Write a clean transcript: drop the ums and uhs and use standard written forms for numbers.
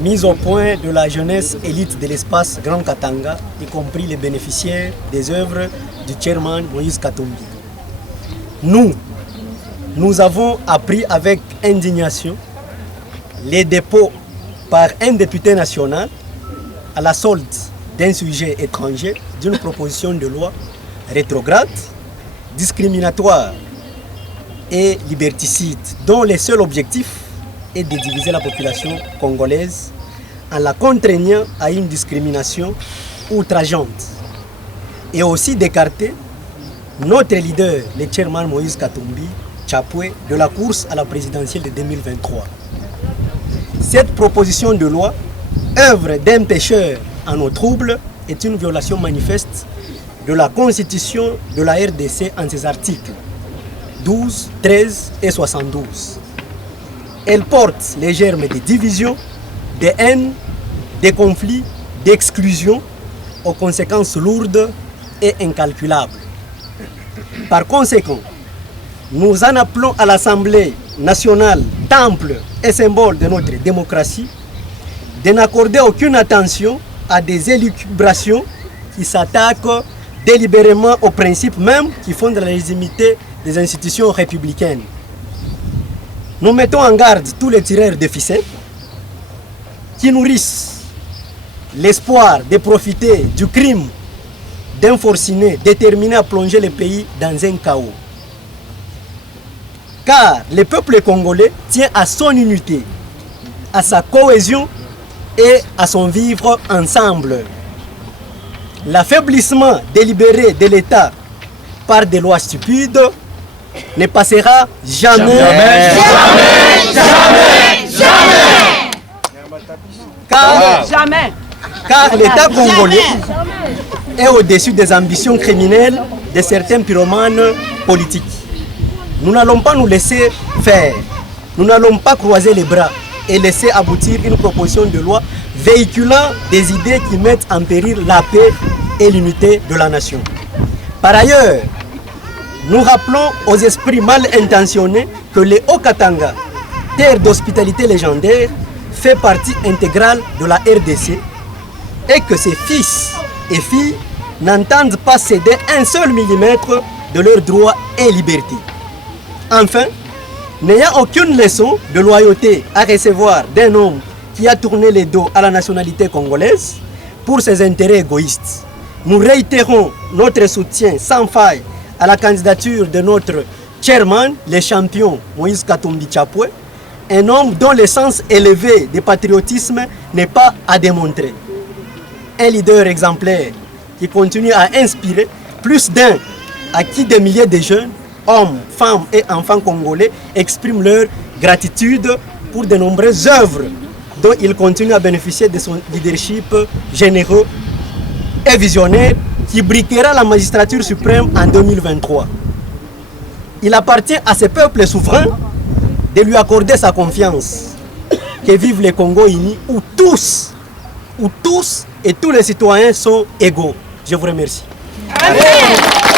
mise au point de la jeunesse élite de l'espace Grand Katanga, y compris les bénéficiaires des œuvres du chairman Moïse Katumbi. Nous avons appris avec indignation les dépôts par un député national à la solde d'un sujet étranger d'une proposition de loi rétrograde, discriminatoire et liberticide, dont le seul objectif est de diviser la population congolaise en la contraignant à une discrimination outrageante et aussi d'écarter notre leader, le chairman Moïse Katumbi Chapwe, de la course à la présidentielle de 2023. Cette proposition de loi, œuvre d'un pécheur en eau trouble, est une violation manifeste de la Constitution de la RDC en ses articles 12, 13 et 72. Elle porte les germes de division, de haine, de conflits, d'exclusion, aux conséquences lourdes et incalculables. Par conséquent, nous en appelons à l'Assemblée nationale, temple et symbole de notre démocratie, de n'accorder aucune attention à des élucubrations qui s'attaquent délibérément aux principes même qui fondent la légitimité des institutions républicaines. Nous mettons en garde tous les tireurs de ficelles qui nourrissent l'espoir de profiter du crime d'un forcené déterminé à plonger le pays dans un chaos. Car le peuple congolais tient à son unité, à sa cohésion et à son vivre ensemble. L'affaiblissement délibéré de l'État par des lois stupides ne passera jamais. Car l'État congolais est au-dessus des ambitions criminelles de certains pyromanes politiques. Nous n'allons pas nous laisser faire. Nous n'allons pas croiser les bras et laisser aboutir une proposition de loi véhiculant des idées qui mettent en péril la paix et l'unité de la nation. Par ailleurs, nous rappelons aux esprits mal intentionnés que le Haut-Katanga, terre d'hospitalité légendaire, fait partie intégrale de la RDC et que ses fils et filles n'entendent pas céder un seul millimètre de leurs droits et libertés. Enfin, n'ayant aucune leçon de loyauté à recevoir d'un homme qui a tourné le dos à la nationalité congolaise pour ses intérêts égoïstes, nous réitérons notre soutien sans faille à la candidature de notre chairman, le champion Moïse Katumbi Chapwe, un homme dont le sens élevé de patriotisme n'est pas à démontrer. Un leader exemplaire qui continue à inspirer plus d'un, à qui des milliers de jeunes, hommes, femmes et enfants congolais expriment leur gratitude pour de nombreuses œuvres dont il continue à bénéficier de son leadership généreux et visionnaire qui briquera la magistrature suprême en 2023. Il appartient à ce peuple souverain de lui accorder sa confiance. Que vive le Congo uni où tous et tous les citoyens sont égaux. Je vous remercie. Amen.